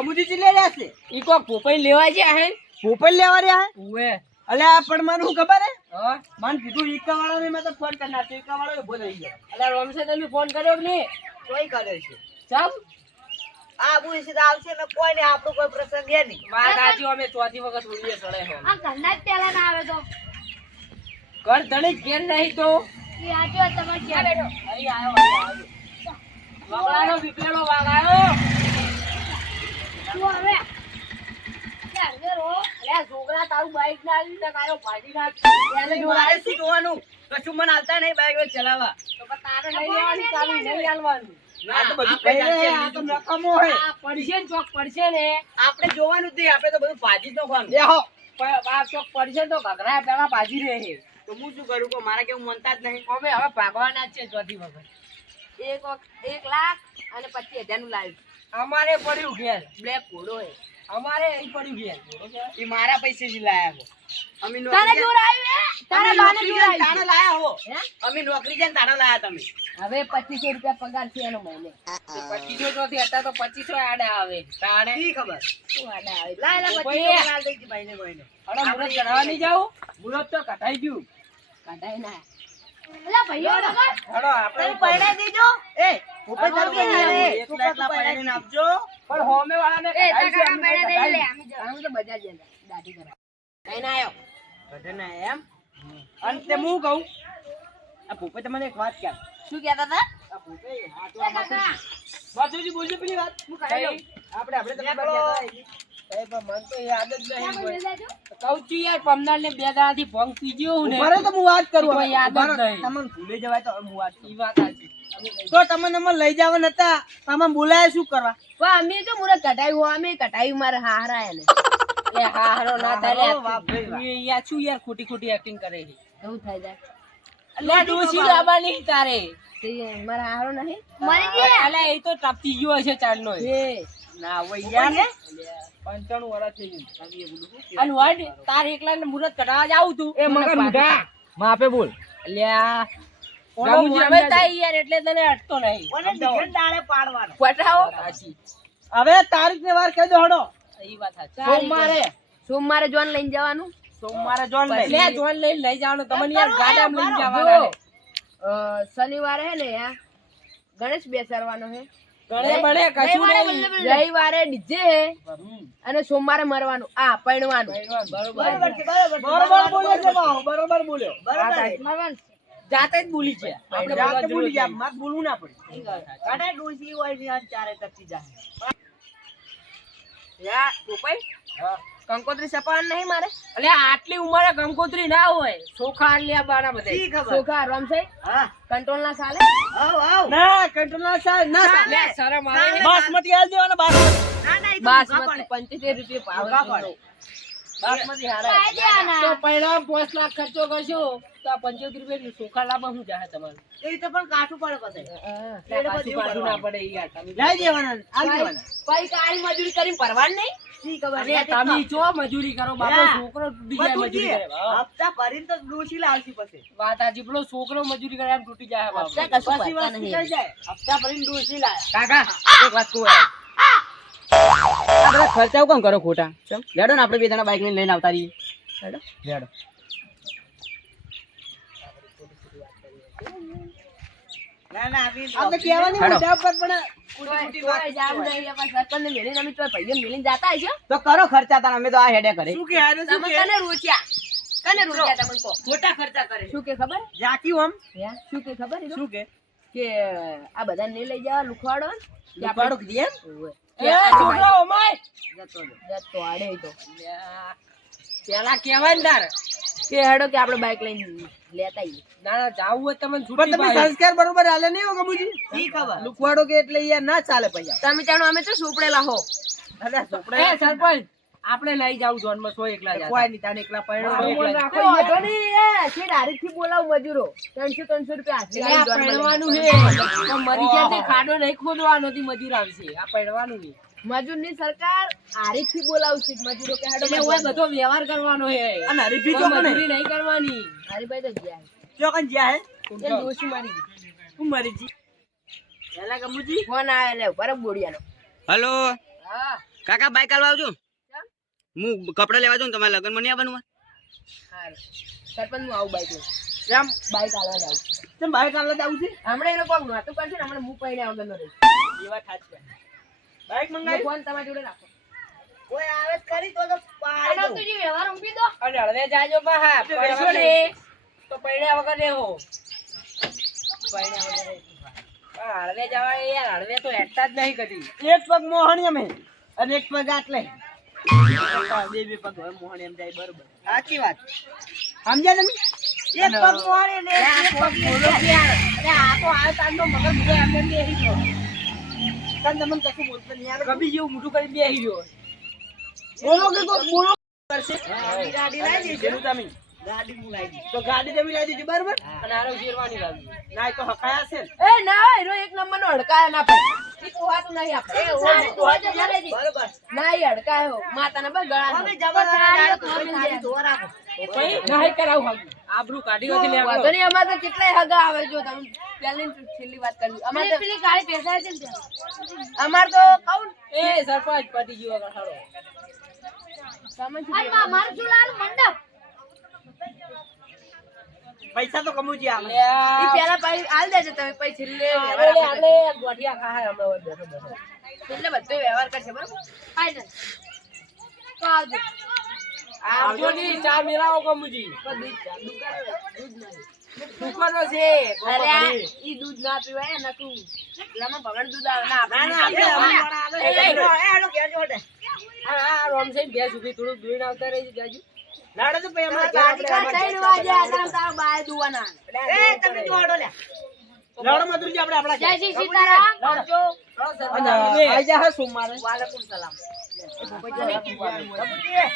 ગમુજી ચીલે રહ્યા છે? ઈ કોક પોપઈ લેવા ગયા હે પોપટ લેવા રહ્યા હે? ઉવે. અલે આ પણ મને શું ખબર હે? હા? મને કીધું ઈકા વાળાને મેં તો ફોન કરનાર તો ઈકા વાળો ઊભો ગયો. અલા રોમસે તમે ફોન કર્યો કે નહીં? કોઈ કરે છે. ચાલ. આ બુઈ આવશે ને કોઈ ને આપણો કોઈ પ્રસંગ હે નહીં. મારા સાચી અમે ચોથી વખત ઉડીએ સળે હો. આ ઘરના જ પેલા ના આવે તો. ઘર ધણી જ ઘેર નહીં તો? એ આજો વાત ક્યાં? બેઠો અહીં આવ્યો વિપેલો વગડાનો વિપલેલો વાઘ આયો. શું હવે. છોકરા તારું બાઈક ના આવી શું જોવાનું? કશું મને આવતા નહીં બાઈક ચલાવવા. તો તારે નહીં લેવાની ચાલુ નહીં આલવાનું આ બધું કઈ ચાલશે, આ તો નકામો હે. આ પડશે ને પડશે ને. આપણે જોવાનું જ આપણે તો બધું ભાજી જ નાખવાનું. ચોક પડશે ને તો ઘઘરા પેલા ભાજી રહે તો હું શું કરું? કે મારા કેવું મનતા જ નહીં? અમે હવે ભાગવાના જ છે ચોથી વખત. એક વખત એક લાખ અને પચીસ હજારનું લાવ્યું અમારે પડ્યું ઘેર. બ્લેક ઘોડો હે અમારે અહીં પડ્યું ઘેર. એ મારા પૈસેથી લાયા હો. અમે તારે જોર હે? તારા બાને જોર જઈને તારે લાયા હો. અમે નોકરી જઈને તારે લાયા તમે. હવે પચીસો રૂપિયા પગાર છે એનો મહિને. પચીસો તો થી હતા તો પચીસો આડે આવે. તારે શી ખબર? શું આડે આવે? લાય લા કોઈ પચીસો. લાલ દઈ દી ભાઈને કોઈને અરે મુરત કઢાવા નહીં જાવ મુરત તો કઢાઈ ગયું. કઢાઈ ના. અલા ભાઈઓ વગર હેડો આપણે તમે પૈડા દેજો. એ ઉપર અમારું ચાલુ કરી પૈડા દે. દે. એકલા એકલા પૈડાને આપજો. પણ હોમે વાળાને એ કઢાઈ છે, કાકા અમને બેડા કઢાઈ. લઈ લે અમે જાવ અમે તો બજાર જઈએ દાઢી કરા કઈ ના આવ્યો ઘટના એમ? અને તે હું કહું? આ ભૂપે તમને એક વાત ક્યાં શું કહેતા હતા? આ ભૂપે હા તો એ આ કાકા. બાજુજી- બાજુજી બોલજો પેલી વાત. હું કાઢી લઉં. આપણે આપણે પણ મને તો યાદ જ નહીં ક્યાં કોઈ. બોલી લેજો? કહું છું યાર પમનાર ને બે દાડાથી ભંગ પી ગયો ને. ઊભા તો હું વાત કરું. યાદ જ નહીં. તમને ભૂલી જવાય તો હું વાત ઈ વાત સાચી. તો તમને અમે લઈ જવા નતા તમે બોલાયા શું કરવા? પણ અમે તો મુરત કઢાયું હો અમે કઢાયું મારે હારા એને. એ હા હારો ના થાય યાર શું યાર ખોટી ખોટી એક્ટિંગ કરે છે. એવું થાય જાય. અલ્યા ડોશી લાવવાની તારે. મારા હારો નહીં. અલ્યા એ તો ટપતી ગયો હશે ચાલનો. એ. ના હોય ને પંચાણું વર્ષ થઈ ગયું અને વડ તાર એકલા ને મુરત કઢાવા જાવું તું. એ મગર મુઢા માપે બોલ. અલ્યા. ઓલો રામુજી મોમે અંદર તાય યાર એટલે તને અટતો નહીં. પટાવો. સાચી હવે તારીખ ને વાર કહી હડો. સોમવારે. સોમવારે જોન લઈને જવાનું? સોમવારે જોન લઈ. જોન લઈને લઈ જવાનું. તમને યાર ગાડામાં લઈને જવાના શનિવારે હે ને યા ગણેશ બેસાડવાનો હે. રવિવારે ડીજે અને સોમવારે મરવાનું આ પડવાનું. બરોબર. બરોબર બોલ્યો બરોબર જાતે જ બોલી છે. આપણે જાતે બોલી જરૂર ગયા બોલવું ના પડે. કાઢાય ડોસી હોય ને ચારે ટકી જાય. યા પોપાઈ હા. કંકોત્રી સપાવવાનું નહીં મારે. એટલે આટલી ઉંમરે કંકોત્રી ના હોય. સોખા લ્યા બારા બધે. સોખા રમશે કંટ્રોલ ના આવ ના કંટ્રોલ ના સાલે. ના. સાલે શરમ આવે. બાસમતી આલ દેવાના બાસમતી બાસમતી પંચોતેર રૂપિયા ભાવ પડે. બાસમતી હારા. તો પરિણામ પાંચ લાખ ખર્ચો કરશો તો પંચોતેર રૂપિયા સોખા લાવવા શું જાહે તમારે? એ તો પણ કાઠું પડે પછી પાછું ના પડે યાર લઈ દેવાના આલ દેવાના. પછી કાળી મજૂરી કરીને પરવાન નહીં? તમે ચો મજૂરી કરો બાપો છોકરો મજૂરી કરે. હપ્તા ભરીને તો ડોસી લાવશી પછી. વાત આજી પેલો છોકરો મજૂરી કરે એમ તૂટી જાય બાપો. પછી વાત. થઈ જાય. હપ્તા ભરીને ડોસી લાયા કાકા એક વાત કહું આ બધા ખર્ચાઓ કેમ કરો ખોટા? લેડો ને આપણે બે જણા બાઈક લઈને આવતા રહીએ. લેડો ના ના આપણે કહેવાની મુદ્દા પર પણ તોય- તોય જાવું નહીં. આ પાછા સરપંચને મેલીને અમે તોય ભાઈઓ મેલીને જાતા હશો. તો કરો ખર્ચા તાર અમે તો આ હેડે કરે. શું કે હારે શું કે? કને રોચ્યા? કને રોચ્યા તમે કહો? ખોટા ખર્ચા કરે શું કે ખબર? જાક્યું આમ. શું કે ખબર? શું કે? કે આ બધાને નહીં લઈ જવા લુખવાડો ને? કે આપણે- ઉપાડો કીધી એમ? એ છોકરો અમાય! જતો જતો આડે તો. પેલા કેવાય ને તાર. કે હેડો કે આપણે બાઈક લઈને લેતા આવીએ. ના ના જાવું હોય તમને છૂટી તમે સંસ્કાર બરોબર હાલે નહીં હો ગમુજી શી ખબર. લુકવાડો કે એટલે યાર ના ચાલે પૈસા. તમે જાણો અમે તો સોપડેલા હો. અરે એ સરપંચ આપણે લઈ જાવું જોનમાં સો એકલા કોઈ નહીં તાને એકલા હા, પરણો એકલા. નહીં, એ છે ડાયરેક્ટથી બોલાવું મજૂરો? ત્રણસો ત્રણસો રૂપિયા હાથે આ છે. મરી જાય ખાડો નહીં ખોદવાનો થી મજૂર આવશે. આ પરણવાનું છે. મજૂરની સરકાર હારીજથી બોલાવશે મજૂરો કે હાડો એટલે ઓય બધો વ્યવહાર કરવાનો હે અને હરીફી જો મજૂરી નહીં કરવાની. હરીભાઈ તો ગયા જો કન ગયા હે એ ડોશી મારી ગઈ. હું મારી જી. એલા ગમુજી ફોન આવે લે બરફ બોડિયાનો. હેલો? હા. કાકા બાઈક આલવા આવજો. હું કપડા લેવા જાઉં તમારે લગ્નમાં નહીં આવવાનું હોય? સરપંચ હું આવું બાઈક. કેમ? બાઈક આલવા જાઉં કેમ બાઈક આલવા જાઉં આવું છે? હમણાં એ લોકો નહોતું કરશે ને હમણાં હું પૈણે વગર નો રહીશ. એ વાત સાચી બાઈક મંગાવી? ફોન તમારી જોડે રાખો. કોઈ આવે કરી તો તો પાડી દો. અને હળવે જાજો પાહા તે બેસો ને. તો પૈણ્યા વગર રહેવો. પૈણ્યા વગર હળવે જવા યાર હળવે તો હેઠતા જ નહીં કદી. એક પગ મોહણી અમે અને એક પગ આટલે. બે બે પગ હવે મોહણી એમ જાય બરોબર. સાચી વાત. સમજ્યા તમે? એક પગ મોહણી ને એક પગ બોલો કે યાર આ તો આ તાંડો મગર મુગર એમ એમ બેહી ગયો. તને તમને કશું બોલતો નહીં. આવે કભી જેવું મોટું કરી બેહી ગયો બોલો કે કોઈ બોલો. કરશે? ગાડી લાવી દીધી તમે. ગાડી હું લાવી તો ગાડી તમે લાવી દીધી બરોબર? અને આરો શેરવાની લાવી ના તો હકાયા છે. એ ના એનો એક નંબર નો હડકાયા ના પડે. ઈ પોહાતું નહીં આપણે સારી તો હાથ જલેજી. બરોબર. ના એ હડકાયો. માતાના બસ ગળા અમે જબરદસ્ત ગાડી રાખો નહીં કરાવું આબરૂ કાઢી નથી લેવાનો વાંધો નહીં અમારે તો કેટલાય હગા આવે જો તમે પહેલી છેલ્લી વાત કરી અમારે તો પેલી ગાડી પેસાય છે અમાર તો કૌન એ સરપંચ પટી ગયો આગળ હાલો. તમે શું મંડપ? પૈસા તો કમુજી આવે લે ઈ પહેલા પાઈ આલ દેજો તમે પૈસા છેલ્લે આપણે વ્યવહાર આપણે ગોઠિયા ખાય હમણાં બેઠો બેઠો. એટલે બધો વ્યવહાર કરશે બરાબર? તો આવજો. આવજો ની. ચા દુકાન છે અરે ઈ દૂધ ના પીવાય ભગણ દૂધ આવે. આપણે ઘેર થોડું આવતા રહી જાજુ લાડો તો અમારા તારા દુવાના. એ, તમે લાડો મધુરજી આપણે. સીતારામ આવજો. સોમવારે. વાલેકુમ સલામ. બાપુજી,